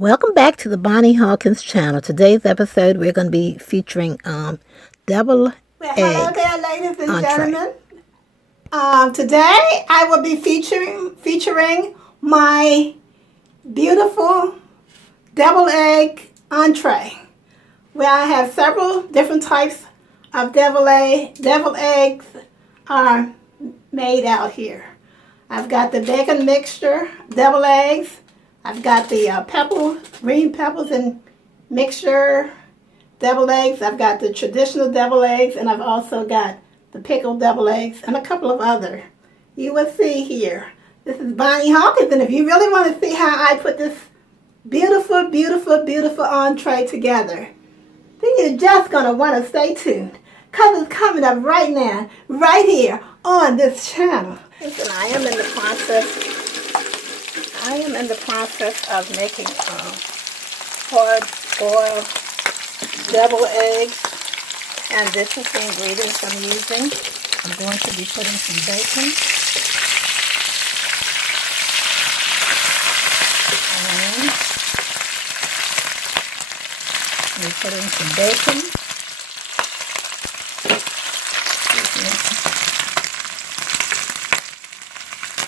Welcome back to the Bonnie Hawkins channel. Today's episode we're going to be featuring double Hello egg there, ladies and entree. gentlemen. Today I will be featuring my beautiful double egg entree, where I have several different types of devil eggs are made out here. I've got the bacon mixture devil eggs. I've got the green peppers and mixture devil eggs. I've got the traditional devil eggs, and I've also got the pickled devil eggs and a couple of other. You will see here. This is Bonnie Hawkins, and if you really want to see how I put this beautiful, beautiful, beautiful entree together, then you're just going to want to stay tuned, because it's coming up right now, right here on this channel. Listen, I am in the process of making hard-boiled devil eggs, and this is the ingredients I'm using. I'm going to be putting some bacon, and I'm putting some bacon.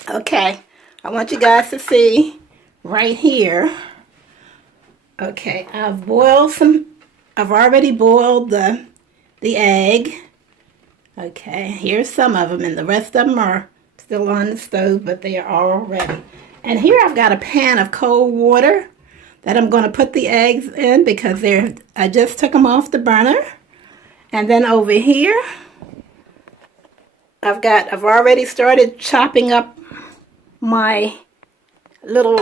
Okay, I want you guys to see right here. Okay, I've already boiled the egg. Okay, here's some of them, and the rest of them are still on the stove, but they are all ready. And here I've got a pan of cold water that I'm going to put the eggs in, because I just took them off the burner. And then over here, I've already started chopping up my little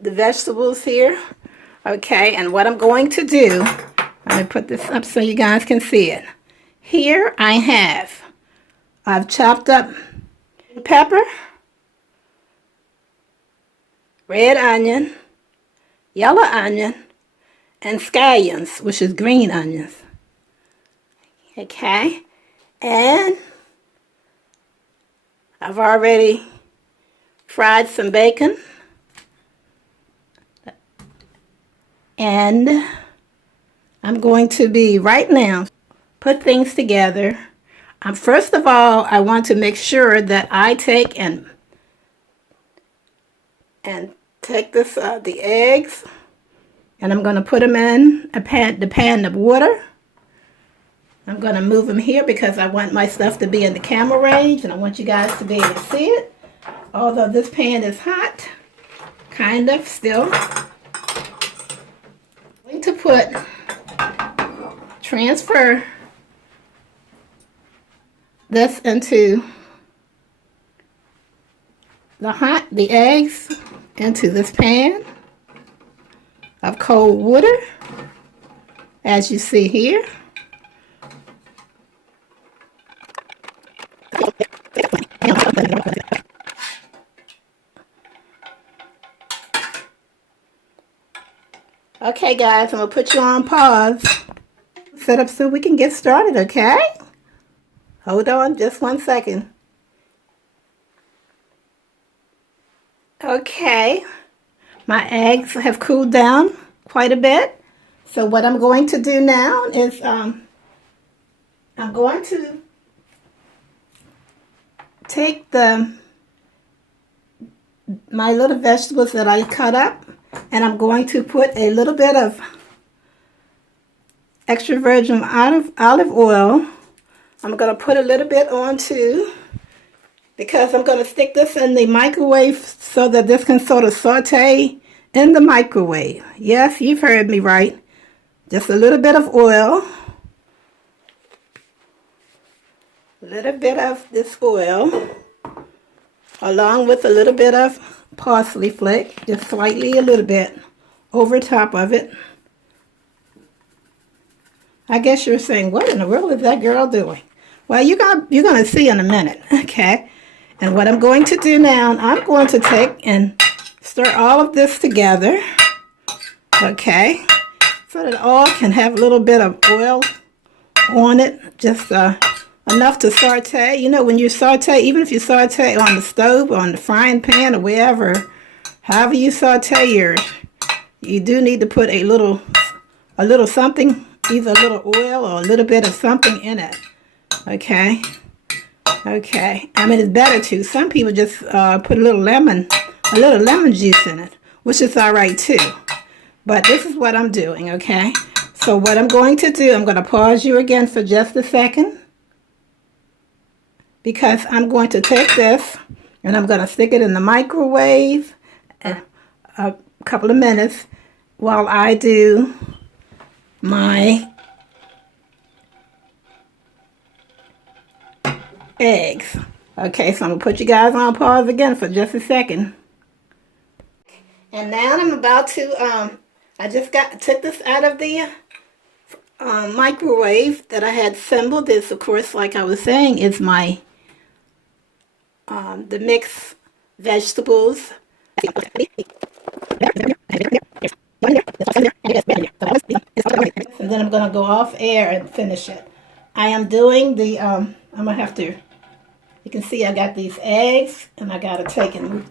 the vegetables here. Okay, and what I'm going to do, let me put this up so you guys can see it. Here I've chopped up pepper, red onion, yellow onion, and scallions, which is green onions. Okay, and I've already fried some bacon, and I'm going to be right now put things together. First of all, I want to make sure that I take the eggs, and I'm going to put them in the pan of water. I'm going to move them here because I want my stuff to be in the camera range, and I want you guys to be able to see it. Although this pan is hot, kind of still. I'm going to transfer this into the eggs into this pan of cold water, as you see here. Okay, guys, I'm going to put you on pause. Set up so we can get started, okay? Hold on just 1 second. Okay, my eggs have cooled down quite a bit. So what I'm going to do now is I'm going to take my little vegetables that I cut up, and I'm going to put a little bit of extra virgin olive oil. I'm going to put a little bit on too, because I'm going to stick this in the microwave so that this can sort of saute in the microwave. Yes, you've heard me right. Just a little bit of oil. A little bit of this oil, along with a little bit of parsley flake, just slightly a little bit over top of it. I guess you're saying, what in the world is that girl doing? Well, you're gonna see in a minute, okay? And what I'm going to do now, I'm going to take and stir all of this together, okay? So that all can have a little bit of oil on it, just enough to saute. You know, when you saute, even if you saute on the stove or on the frying pan or wherever, however you saute you do need to put a little something, either a little oil or a little bit of something in it. Okay. Okay. I mean, it's better to. Some people just put a little lemon juice in it, which is all right too. But this is what I'm doing, okay? So what I'm going to do, I'm going to pause you again for just a second, because I'm going to take this and I'm going to stick it in the microwave a couple of minutes while I do my eggs. Okay, so I'm going to put you guys on pause again for just a second. And now I'm about to, I just took this out of the microwave that I had assembled. This, of course, like I was saying, is my, the mixed vegetables. And then I'm going to go off air and finish it. I am doing the, I'm going to have to, you can see I got these eggs, and I got to take and,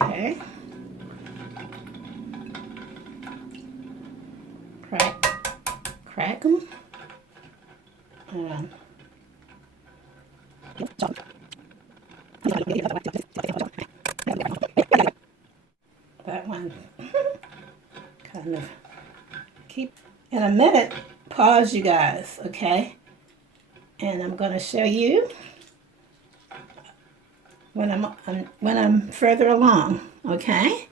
okay. Crack them. That one kind of keep in a minute. Pause, you guys, okay? And I'm going to show you when I'm further along, okay?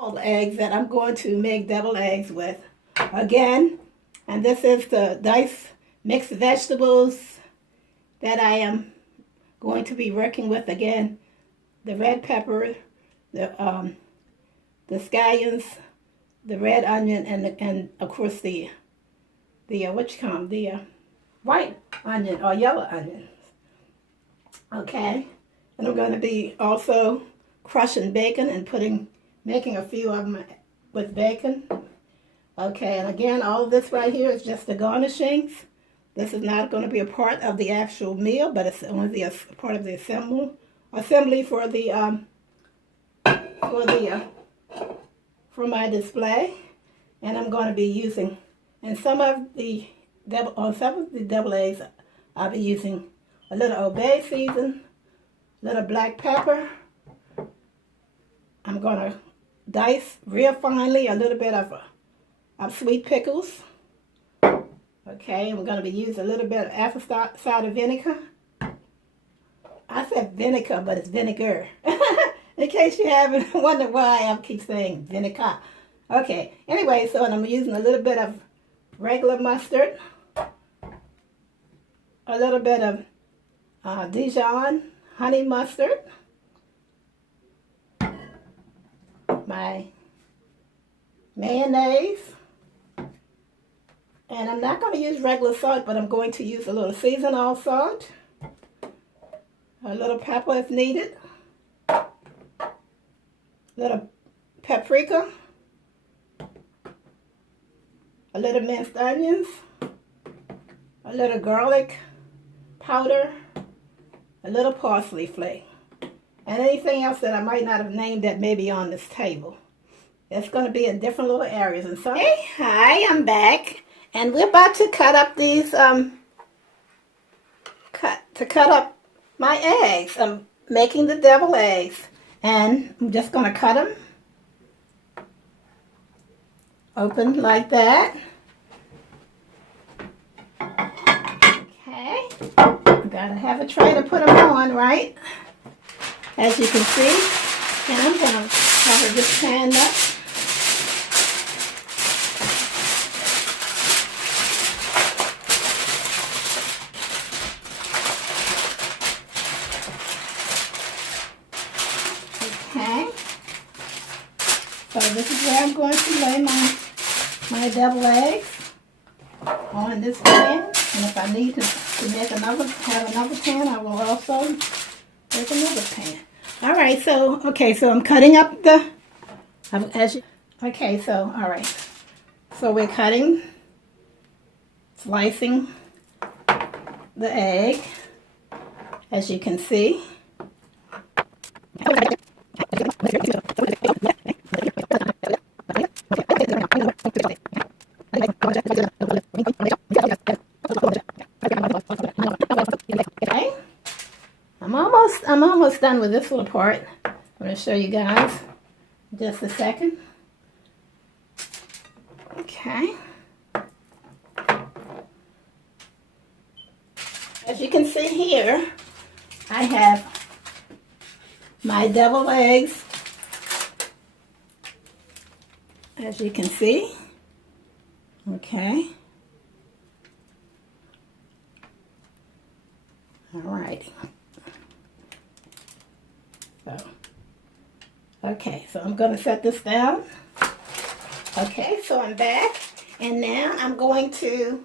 All the eggs that I'm going to make deviled eggs with again, and this is the diced mixed vegetables that I am going to be working with again. The red pepper, the scallions, the red onion, and of course the white onion or yellow onions. Okay, and I'm going to be also crushing bacon and making a few of them with bacon. Okay, and again, all of this right here is just the garnishings. This is not going to be a part of the actual meal, but it's going to be a part of the assembly for my display. And I'm going to be using, and some of the devil eggs, I'll be using a little Old Bay season, a little black pepper. I'm going to dice real finely a little bit of sweet pickles. Okay, and we're going to be using a little bit of apple cider vinegar. I said vinegar, but it's vinegar. In case you haven't wondered why I keep saying vinegar. Okay, anyway, so I'm using a little bit of regular mustard, a little bit of Dijon honey mustard, my mayonnaise, and I'm not going to use regular salt, but I'm going to use a little seasonal salt, a little pepper if needed, a little paprika, a little minced onions, a little garlic powder, a little parsley flake, and anything else that I might not have named that may be on this table. It's going to be in different little areas. And so, hey, hi, I'm back, and we're about to cut up these cut up my eggs. I'm making the deviled eggs, and I'm just going to cut them open like that. Okay, gotta have a tray to put them on, right? As you can see, and I'm gonna cover this pan up. Okay, so this is where I'm going to lay my deviled eggs. on this pan, and if I need to make have another pan, I will also make another pan. All right, so so I'm cutting up all right, so we're slicing the egg, as you can see. Okay, I'm almost done with this little part. I'm going to show you guys in just a second. Okay. As you can see here, I have my deviled eggs, as you can see. Okay. All righty. So I'm going to set this down. Okay, so I'm back, and now I'm going to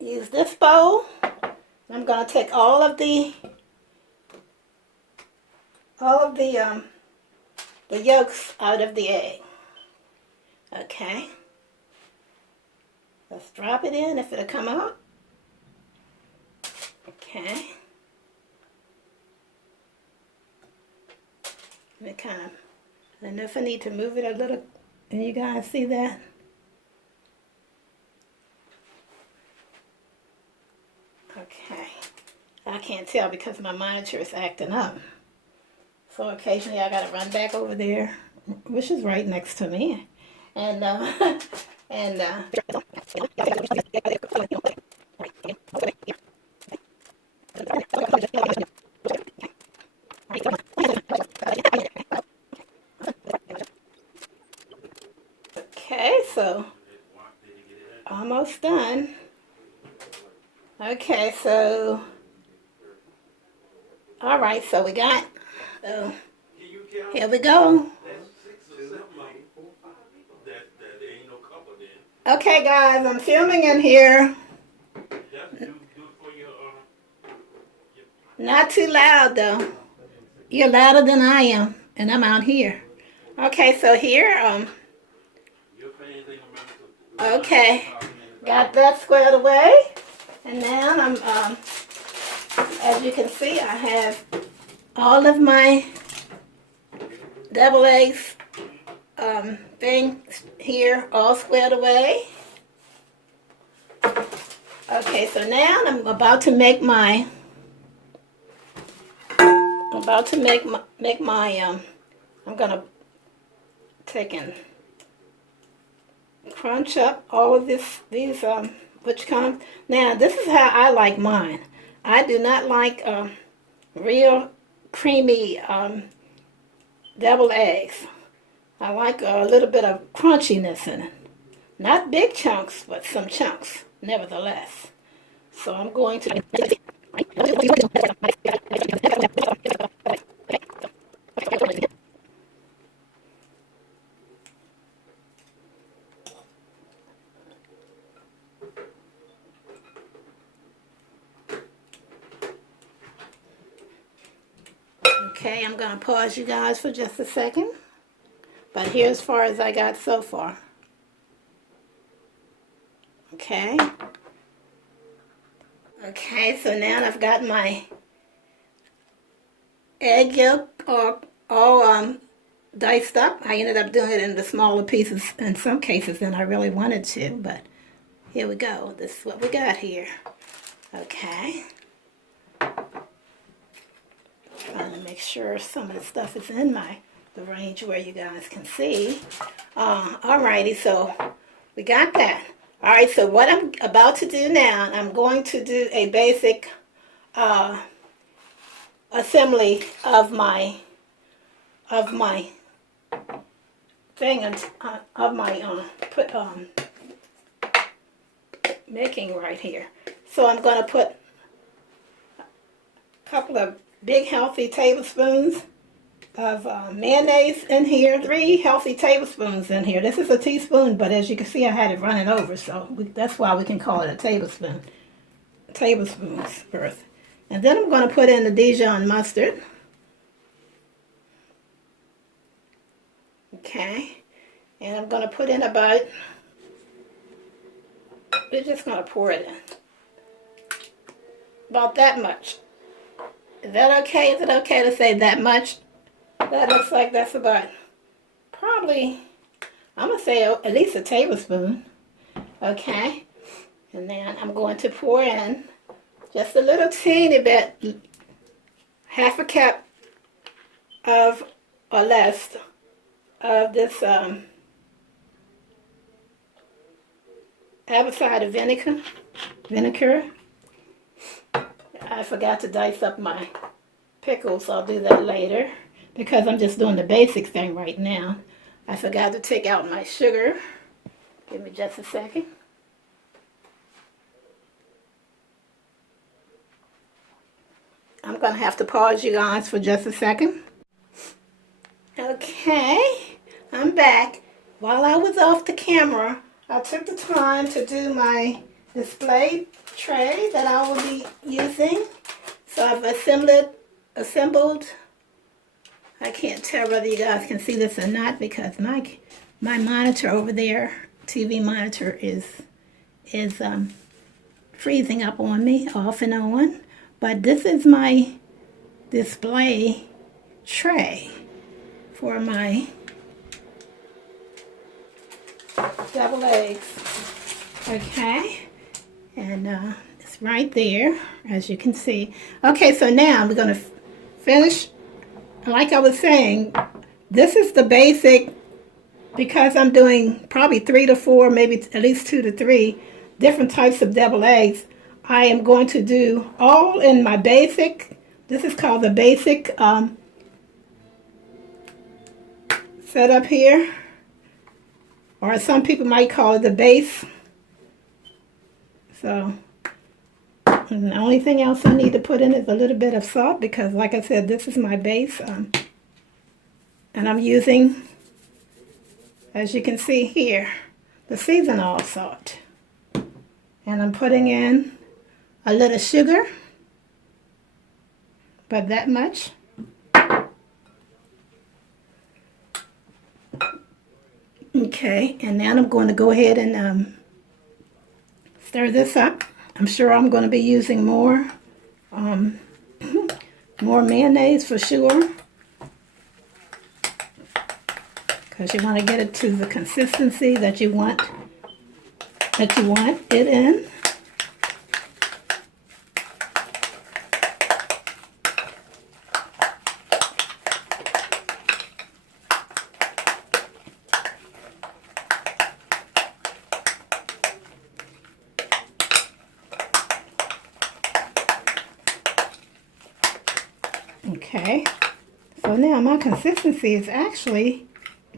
use this bowl. I'm going to take all of the yolks out of the egg. Okay. Let's drop it in if it'll come out. Okay. Let me I don't know if I need to move it a little. Can you guys see that? Okay. I can't tell because my monitor is acting up. So occasionally I got to run back over there, which is right next to me. And, okay, so almost done. Okay, so all right, so we got, here we go. Okay, guys, I'm filming in here. Not too loud, though. You're louder than I am, and I'm out here. Okay, so here, okay, got that squared away. And now I'm, as you can see, I have all of my double eggs things here all squared away. Okay, so now I'm about to make my I'm gonna take and crunch up all of these now this is how I like mine. I do not like real creamy deviled eggs. I like a little bit of crunchiness in it. Not big chunks, but some chunks, nevertheless. So I'm going to... Okay, I'm going to pause you guys for just a second. But here's as far as I got so far. Okay. Okay, so now I've got my egg yolk all diced up. I ended up doing it in the smaller pieces in some cases than I really wanted to, but here we go. This is what we got here. Okay. Trying to make sure some of the stuff is in the range where you guys can see. Alrighty, so we got that. Alright, so what I'm about to do now, I'm going to do a basic assembly of my thing of my making right here. So I'm going to put a couple of big healthy tablespoons of mayonnaise in here, 3 healthy tablespoons in here. This is a teaspoon, but as you can see, I had it running over, so that's why we can call it a tablespoon's worth. And then I'm going to put in the Dijon mustard. Okay, and I'm going to put in about, we're just going to pour it in. About that much. Is that okay? Is it okay to say that much? That looks like that's about, probably, I'm going to say at least a tablespoon. Okay, and then I'm going to pour in just a little teeny bit, half a cup of, or less, of this apple cider vinegar. I forgot to dice up my pickles, so I'll do that later because I'm just doing the basic thing right now. I forgot to take out my sugar. Give me just a second. I'm going to have to pause you guys for just a second. Okay, I'm back. While I was off the camera, I took the time to do my display tray that I will be using. So I've assembled. I can't tell whether you guys can see this or not because my monitor over there, TV monitor, is freezing up on me off and on. But this is my display tray for my deviled eggs. Okay, and it's right there, as you can see. Okay, so now we're going to finish. Like I was saying, this is the basic, because I'm doing probably 3 to 4, maybe at least 2 to 3 different types of deviled eggs. I am going to do all in my basic. This is called the basic setup here, or some people might call it the base. So the only thing else I need to put in is a little bit of salt because, like I said, this is my base, and I'm using, as you can see here, the seasonal salt. And I'm putting in a little sugar, but that much. Okay, and now I'm going to go ahead and stir this up. I'm sure I'm going to be using more mayonnaise for sure, because you want to get it to the consistency that you want it in. Okay, so now my consistency is actually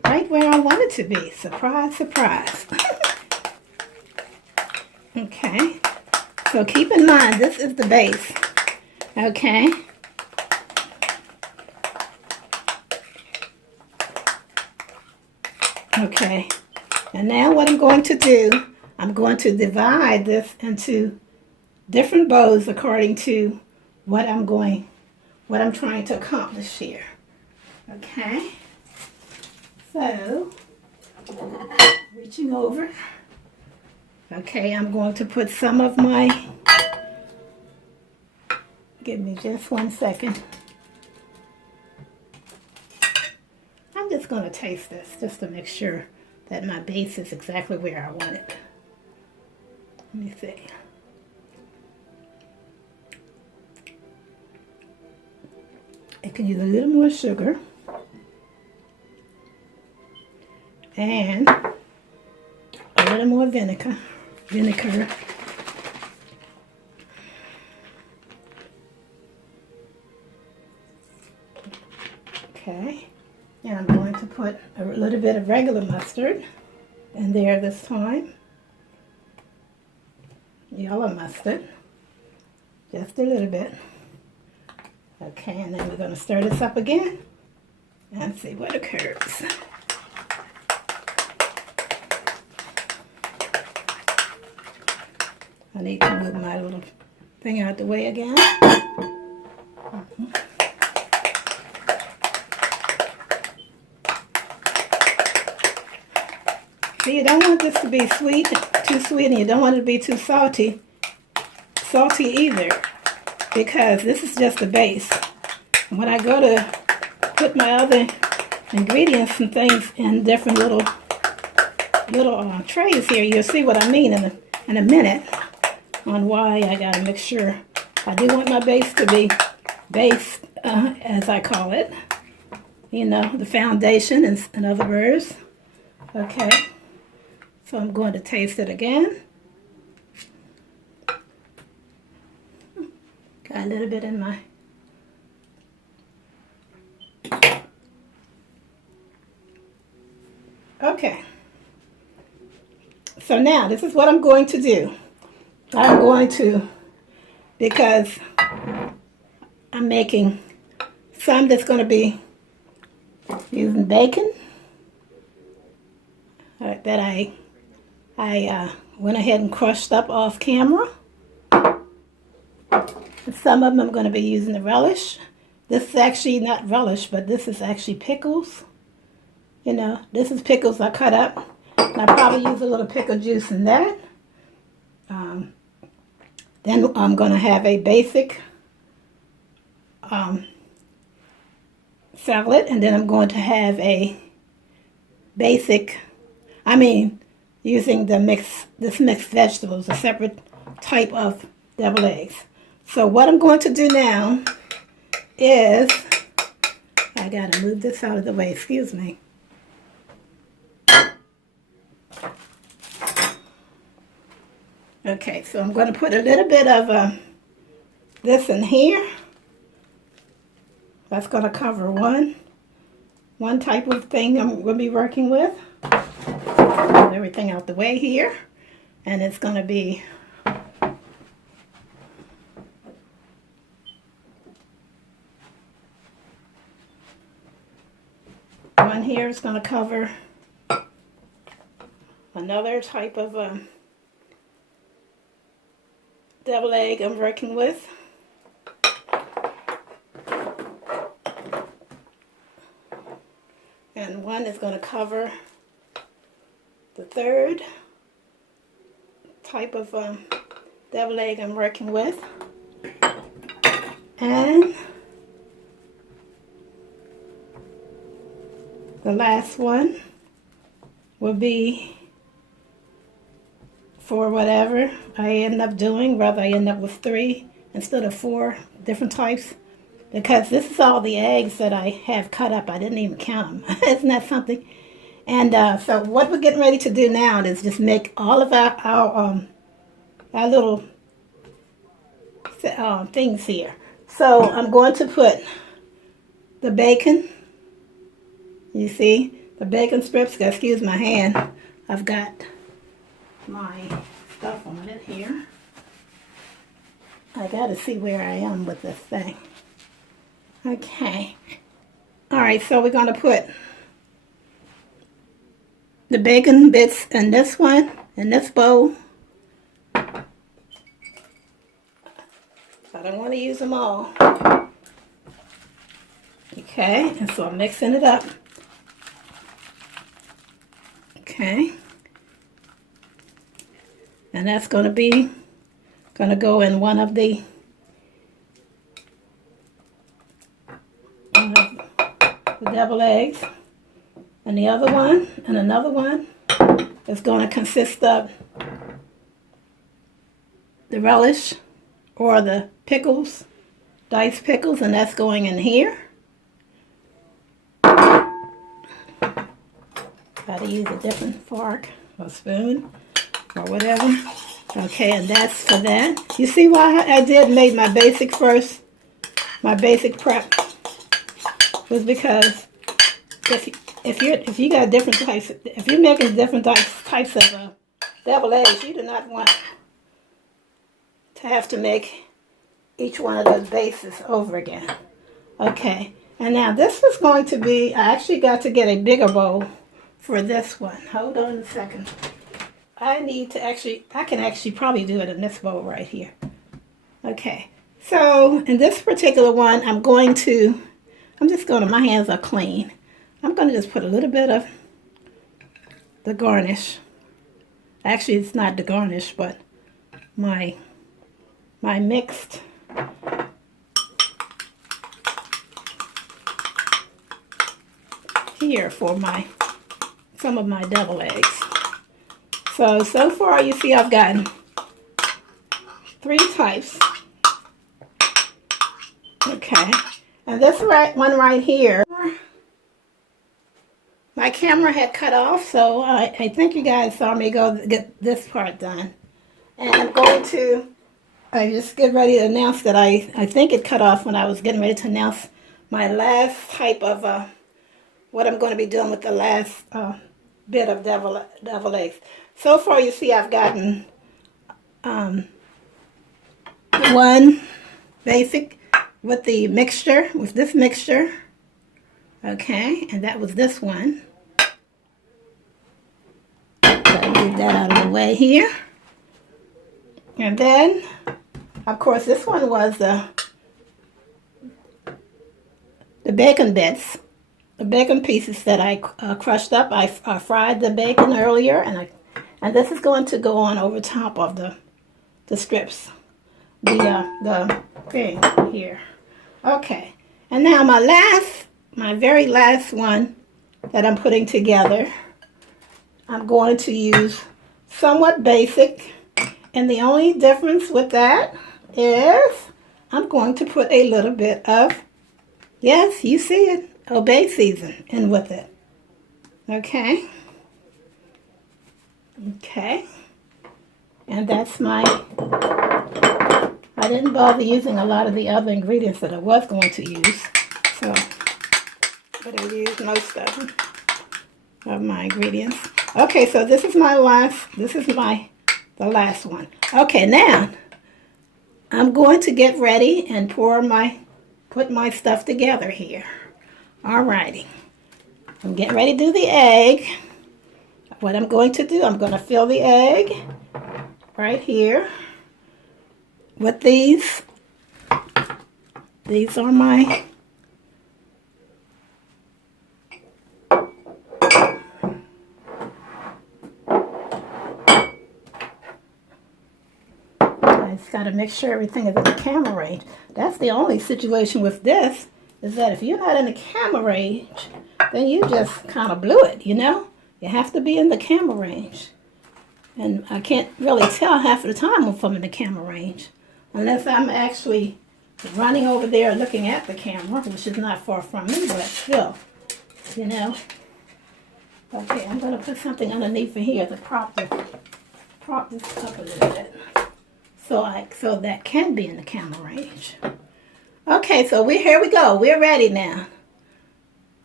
right where I want it to be. Surprise, surprise. Okay, so keep in mind this is the base. Okay. Okay, and now what I'm going to do, I'm going to divide this into different bowls according to what I'm trying to accomplish here. Okay, so reaching over. Okay, I'm going to put some of my, give me just 1 second. I'm just going to taste this just to make sure that my base is exactly where I want it. Let me see. It can use a little more sugar and a little more vinegar. Okay, and I'm going to put a little bit of regular mustard in there this time. Yellow mustard, just a little bit. Okay, and then we're going to stir this up again. and see what occurs. I need to move my little thing out the way again. See, you don't want this to be sweet, too sweet, and you don't want it to be too salty either, because this is just the base. And when I go to put my other ingredients and things in different little trays here, you'll see what I mean in a minute on why I gotta make sure. I do want my base to be base, as I call it. You know, the foundation, in other words. Okay. So I'm going to taste it again. Got a little bit in my... Okay. So now, this is what I'm going to do. I'm going to, because I'm making some that's going to be using bacon that I went ahead and crushed up off camera. And some of them I'm going to be using the relish. This is actually not relish, but this is actually pickles. You know, this is pickles I cut up. And I probably use a little pickle juice in that. Then I'm going to have a basic salad. And then I'm going to have a basic, using this mixed vegetables, a separate type of deviled eggs. So what I'm going to do now is, I got to move this out of the way, excuse me. Okay, so I'm going to put a little bit of this in here. That's going to cover one type of thing I'm going to be working with. Move everything out the way here. And it's going to be one here is going to cover another type of deviled egg I'm working with. And one is going to cover the third type of deviled egg I'm working with. And the last one will be for whatever I end up doing, whether I end up with 3 instead of 4 different types, because this is all the eggs that I have cut up. I didn't even count them. Isn't that something? And so what we're getting ready to do now is just make all of our little things here. So I'm going to put the bacon. You see the bacon strips. Excuse my hand. I've got my stuff on it here. I gotta see where I am with this thing. Okay. Alright, so we're gonna put the bacon bits in this one, in this bowl. I don't want to use them all. Okay, and so I'm mixing it up. Okay. And that's going to go in one of the deviled eggs. And the other one, and another one, is going to consist of the relish or the pickles, diced pickles, and that's going in here. Got to use a different fork or spoon or whatever. Okay, and that's for that. You see why I made my basic first? My basic prep was because if you got different types, if you're making different types of deviled eggs, you do not want to have to make each one of those bases over again. Okay, And now this is going to be, I actually got to get a bigger bowl for this one. Hold on a second. I can actually probably do it in this bowl right here. Okay, so in this particular one, my hands are clean. I'm going to just put a little bit of the garnish. Actually, it's not the garnish, but my mixed here for some of my devil eggs. So far you see I've gotten 3 types. Okay, and this one right here, my camera had cut off, so I think you guys saw me go get this part done. And I'm going to, I just get ready to announce that I think it cut off when I was getting ready to announce my last type of, what I'm going to be doing with the last bit of devil eggs. So far you see I've gotten one basic with the mixture, with this mixture. Okay, and that was this one. Let me get that out of the way here. And then, of course, this one was the bacon bits, the bacon pieces that I crushed up. I fried the bacon earlier, and this is going to go on over top of the strips, the thing here. Okay, and now my very last one that I'm putting together, I'm going to use somewhat basic, and the only difference with that is I'm going to put a little bit of, yes, you see it, Obey season in with it. Okay. Okay. And that's I didn't bother using a lot of the other ingredients that I was going to use. But I used most of them, of my ingredients. Okay, so this is the last one. Okay, now I'm going to get ready and put my stuff together here. Alrighty. I'm getting ready to do the egg. What I'm going to do, I'm going to fill the egg right here with these. These are my I just got to make sure everything is in the camera range. That's the only situation with this, is that if you're not in the camera range, then you just kind of blew it, you know? You have to be in the camera range. And I can't really tell half of the time if I'm in the camera range, unless I'm actually running over there looking at the camera, which is not far from me, but still, you know. Okay, I'm going to put something underneath here to prop this up a little bit, so that can be in the camera range. Okay, so here we go. We're ready now.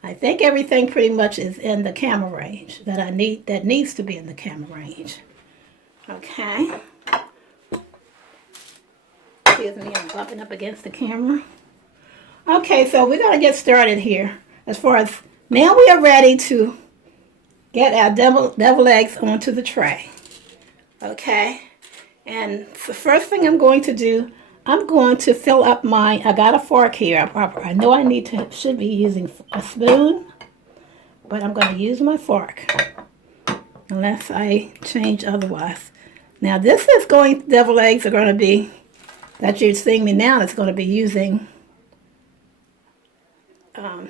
I think everything pretty much is in the camera range that needs to be in the camera range. Okay. Excuse me, I'm bumping up against the camera. Okay, so we're going to get started here. As far as, now we are ready to get our devil eggs onto the tray. Okay, and the first thing I'm going to do, I'm going to fill up I got a fork here. I know I should be using a spoon, but I'm going to use my fork, unless I change otherwise. Now this is devil eggs are going to be, that you're seeing me now, it's going to be using the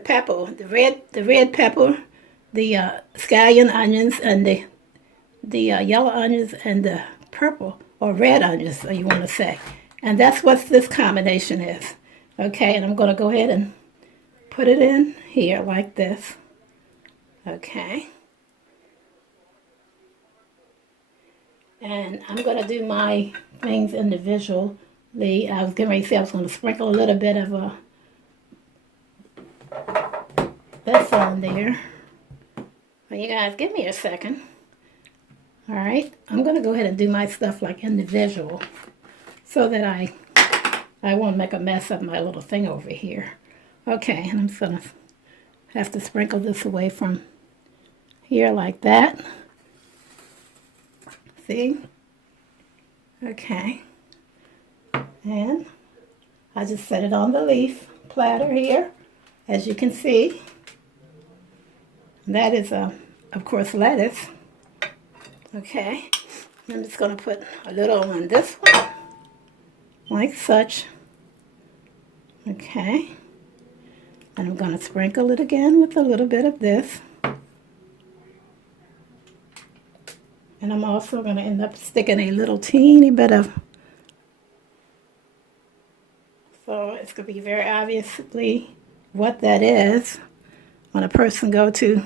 pepper, the red pepper, the scallion onions, and the yellow onions, and the purple or red onions, you want to say. And that's what this combination is. Okay, and I'm going to go ahead and put it in here like this. Okay. And I'm going to do my things individually. I was getting ready to say I was going to sprinkle a little bit of this on there. Well, you guys, give me a second. All right, I'm going to go ahead and do my stuff like individual, so that I I won't make a mess of my little thing over here. Okay, and I'm just going to have to sprinkle this away from here like that. See? Okay. And I just set it on the leaf platter here, as you can see. That is, of course, lettuce. Okay. I'm just going to put a little on this one, like such. Okay. And I'm going to sprinkle it again with a little bit of this. And I'm also going to end up sticking a little teeny bit of, so it's going to be very obviously what that is when a person go to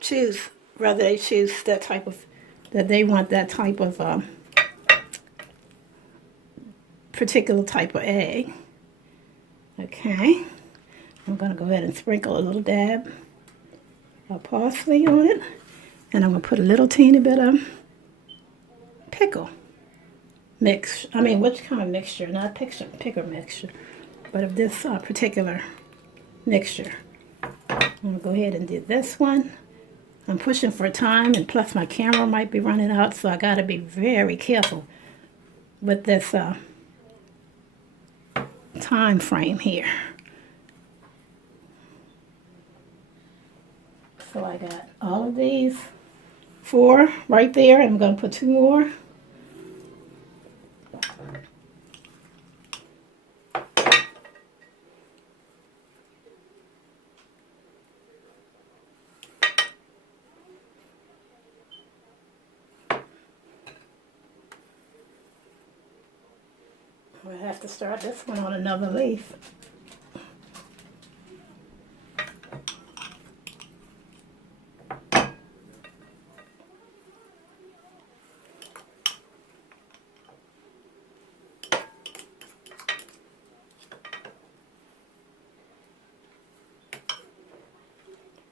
choose, whether they choose that type of, that they want that type of particular type of egg. Okay, I'm going to go ahead and sprinkle a little dab of parsley on it, and I'm going to put a little teeny bit of pickle mix. I mean, which kind of mixture? Not pickle mixture, but of this particular mixture. I'm going to go ahead and do this one. I'm pushing for time, and plus my camera might be running out, so I got to be very careful with this time frame here. So I got all of these 4 right there. I'm going to put 2 more. We'll have to start this one on another leaf.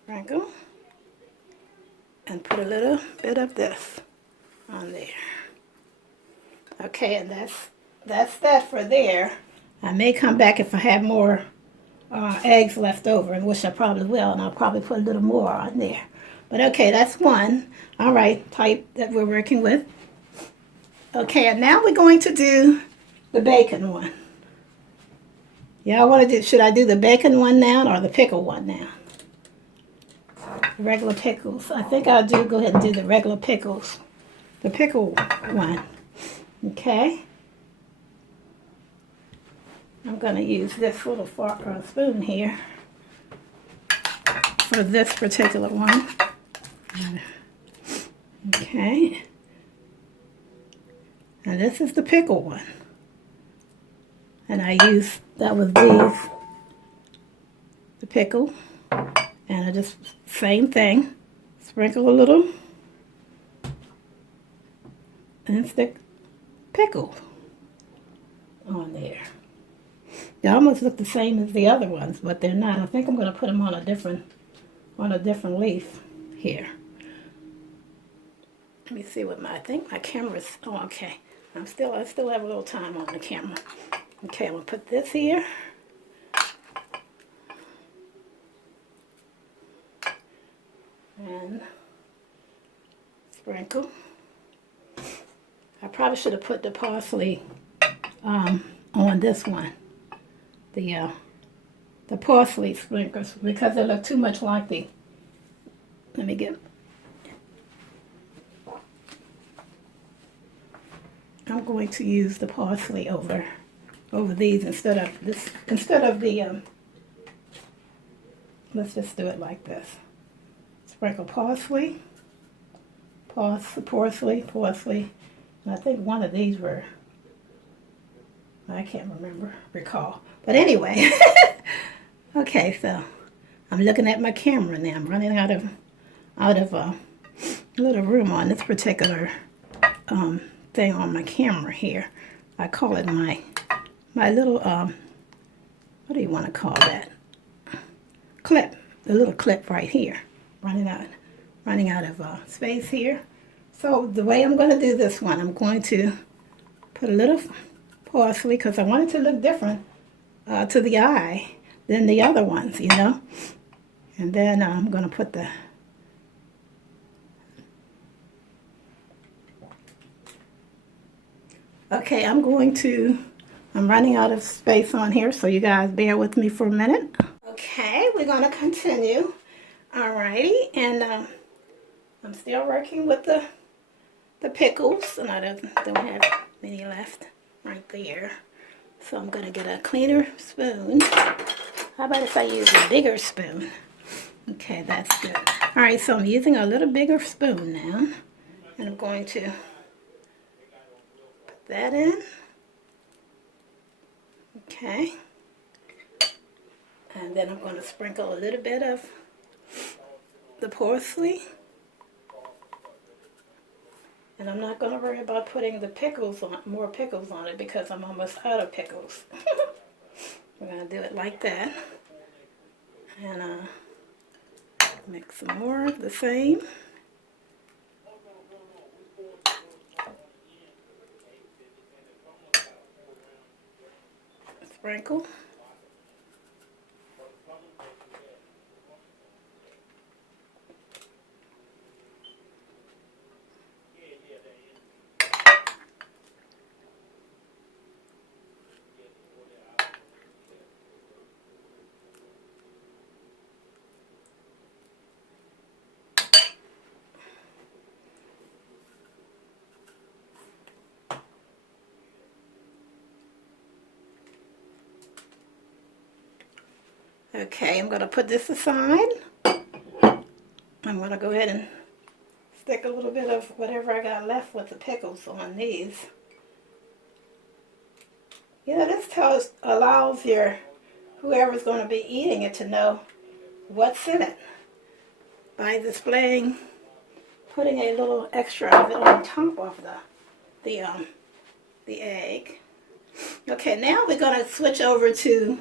Sprinkle and put a little bit of this on there. Okay, and that's that for there. I may come back if I have more eggs left over, and which I probably will, and I'll probably put a little more on there. But okay, that's one. All right, type that we're working with. Okay, and now we're going to do the bacon one. Y'all want to do, should I do the bacon one now or the pickle one now? Regular pickles. I think I'll go ahead and do the regular pickles. The pickle one. Okay. I'm going to use this little fork or spoon here for this particular one. Okay. And this is the pickle one. And I use, that was these, the pickle. And I just, same thing, sprinkle a little and stick pickle on there. They almost look the same as the other ones, but they're not. I think I'm going to put them on a different leaf here. Let me see what I think my camera's, oh, okay. I still have a little time on the camera. Okay, I'm going to put this here. And sprinkle. I probably should have put the parsley on this one. The parsley sprinkles, because they look too much like the, let me get, I'm going to use the parsley over these instead of the, let's just do it like this. Sprinkle parsley, parsley. And I think one of these were, I can't recall. But anyway, okay, so I'm looking at my camera now. I'm running out of a little room on this particular thing on my camera here. I call it my little, what do you want to call that? Clip, the little clip right here. Running out of space here. So the way I'm going to do this one, I'm going to Put a little parsley because I want it to look different to the eye than the other ones, you know. And then I'm going to put the okay, I'm running out of space on here, so you guys bear with me for a minute. Okay, we're going to continue. Alrighty, and I'm still working with the pickles, and I don't have many left right there. So I'm going to get a cleaner spoon. How about if I use a bigger spoon? Okay, that's good. Alright, so I'm using a little bigger spoon now, and I'm going to put that in. Okay. And then I'm going to sprinkle a little bit of the parsley. And I'm not going to worry about putting the pickles on, more pickles on it, because I'm almost out of pickles. We're going to do it like that. And mix some more of the same. Sprinkle. Okay, I'm going to put this aside. I'm going to go ahead and stick a little bit of whatever I got left with the pickles on these. You know, this allows whoever's going to be eating it to know what's in it by displaying, putting a little extra of it on top of the egg. Okay, now we're going to switch over to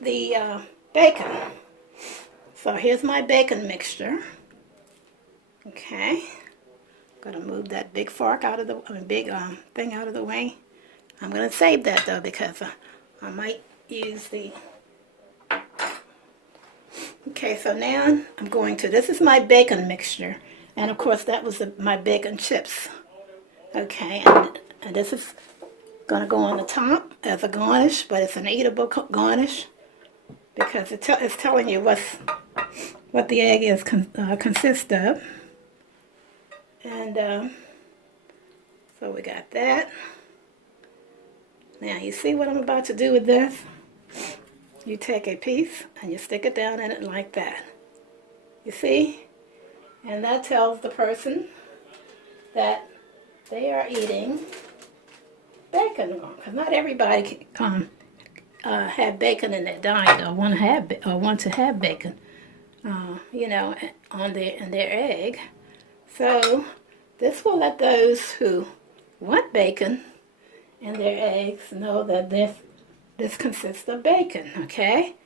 the bacon. So here's my bacon mixture. Okay, I'm going to move that big fork out of the big thing out of the way. I'm going to save that though, because I might use the. Okay, so now I'm going to. This is my bacon mixture, and of course that was my bacon chips. Okay, and this is going to go on the top as a garnish, but it's an eatable garnish, because it's telling you what the egg is consists of. And so we got that. Now you see what I'm about to do with this? You take a piece and you stick it down in it like that. You see? And that tells the person that they are eating bacon, because not everybody can have bacon in their diet, or want to have bacon, you know, in their egg. So this will let those who want bacon in their eggs know that this consists of bacon. Okay,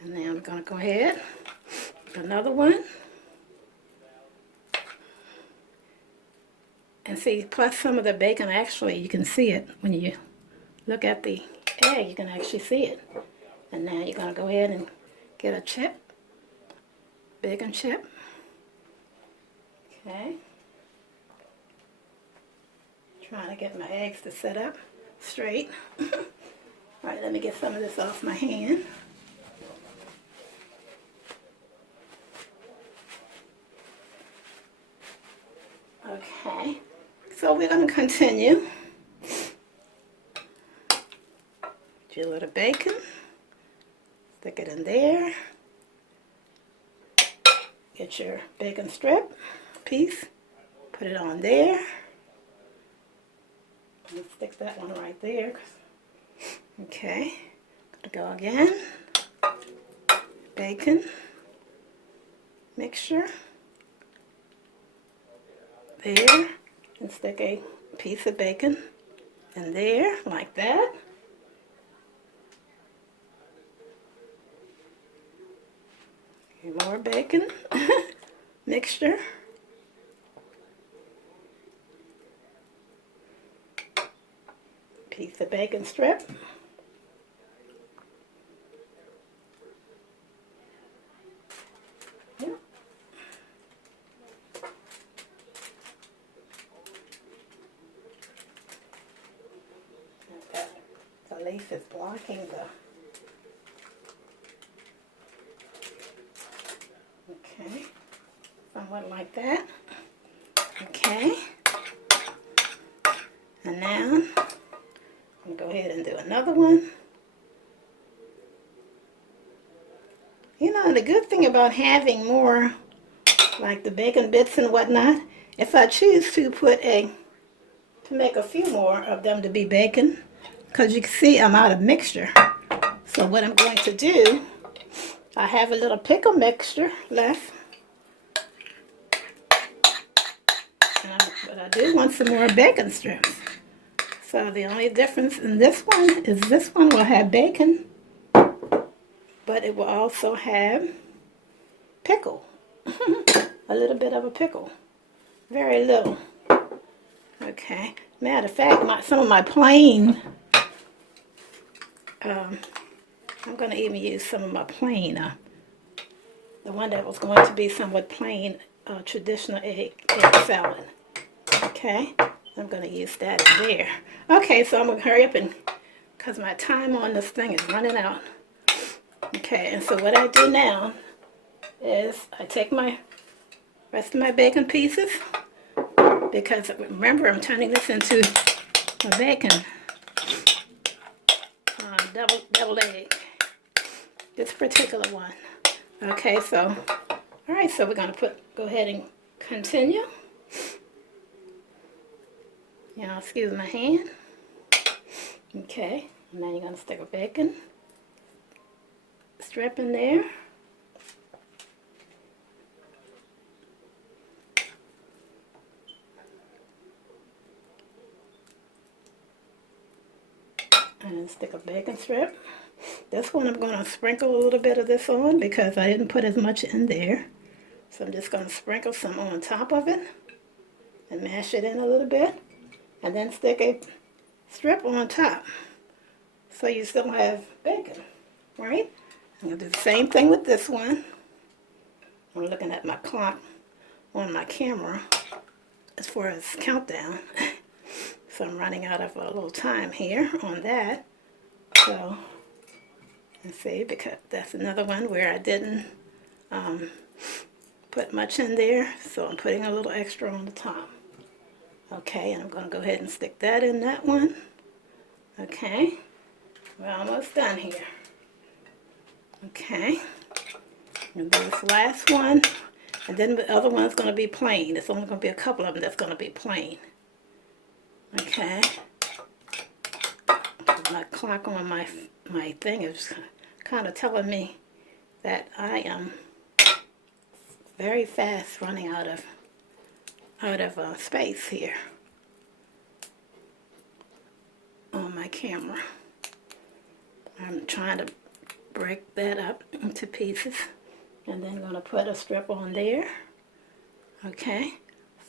and now I'm going to go ahead with another one. And see, plus some of the bacon, actually, you can see it when you look at the egg, you can actually see it. And now you're going to go ahead and get a chip, bacon chip. Okay. Trying to get my eggs to set up straight. Alright, let me get some of this off my hand. Okay. So we're going to continue. Get your little bacon. Stick it in there. Get your bacon strip piece. Put it on there. And stick that one right there. Okay. Gonna go again. Bacon mixture. There. And stick a piece of bacon in there like that. More bacon mixture. piece of bacon strip. Yep. The leaf is blocking the... Okay, somewhat like that. Okay, and now I'm going to go ahead and do another one. You know, the good thing about having more, like the bacon bits and whatnot, if I choose to make a few more of them to be bacon, because you can see I'm out of mixture. So what I'm going to do, I have a little pickle mixture left. But I do want some more bacon strips. So the only difference in this one is this one will have bacon, but it will also have pickle. A little bit of a pickle. Very little. Okay. Matter of fact, some of my plain, I'm going to even use some of my plain, the one that was going to be somewhat plain, traditional egg salad. Okay, I'm going to use that in there. Okay, so I'm going to hurry up because my time on this thing is running out. Okay, and so what I do now is I take my rest of my bacon pieces, because remember I'm turning this into a bacon double egg. This particular one. Okay, so all right, so we're going to go ahead and continue. Now, excuse my hand. Okay, and then you're going to stick a bacon strip in there. And then stick a bacon strip. This one I'm going to sprinkle a little bit of this on because I didn't put as much in there. So I'm just going to sprinkle some on top of it and mash it in a little bit. And then stick a strip on top. So you still have bacon, right? I'm going to do the same thing with this one. I'm looking at my clock on my camera as far as countdown. So I'm running out of a little time here on that. So, let's see, because that's another one where I didn't put much in there. So I'm putting a little extra on the top. Okay, and I'm going to go ahead and stick that in that one. Okay, we're almost done here. Okay, and this last one, and then the other one's going to be plain. There's only going to be a couple of them that's going to be plain. Okay, my clock on my thing is kind of telling me that I am very fast running out of space here on my camera. I'm trying to break that up into pieces and then going to put a strip on there. Okay,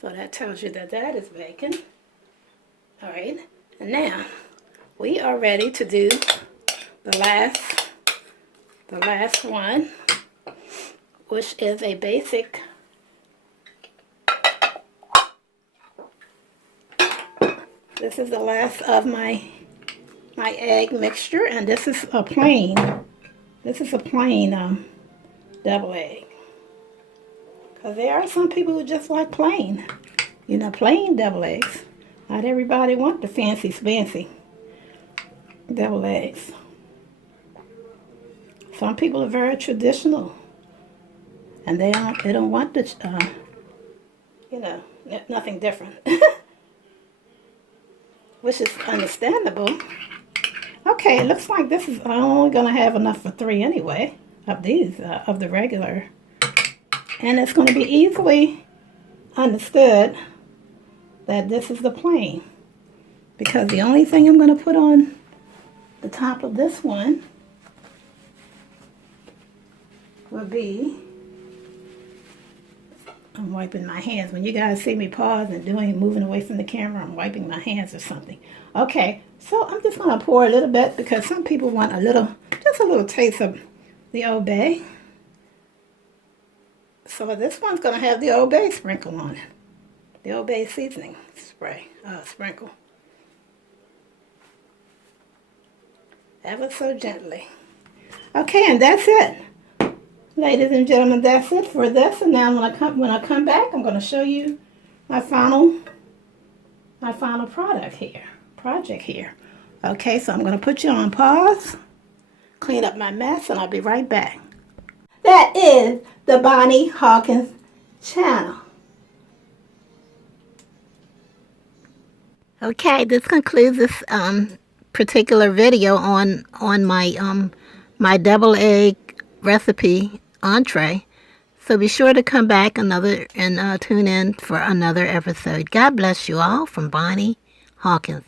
so that tells you that that is bacon. All right, and now we are ready to do the last one, which is a basic this is the last of my egg mixture, and this is a plain double egg, because there are some people who just like plain, you know, plain double eggs. Not everybody wants the fancy spancy double eggs. Some people are very traditional, and they don't want the you know, nothing different. Which is understandable. Okay, it looks like this is only going to have enough for 3 anyway, of these, of the regular. And it's going to be easily understood that this is the plain. Because the only thing I'm going to put on the top of this one will be, I'm wiping my hands. When you guys see me pause and moving away from the camera, I'm wiping my hands or something. Okay, so I'm just going to pour a little bit because some people want just a little taste of the Old Bay. So this one's going to have the Old Bay sprinkle on it. The Old Bay seasoning sprinkle. Ever so gently. Okay, and that's it. Ladies and gentlemen, that's it for this. And now when I come back, I'm going to show you my final project here. Okay, so I'm going to put you on pause, clean up my mess, and I'll be right back. That is the Bonnie Hawkins channel. Okay, this concludes this particular video on my my double egg recipe entree. So be sure to come back and tune in for another episode. God bless you all from Bonnie Hawkins.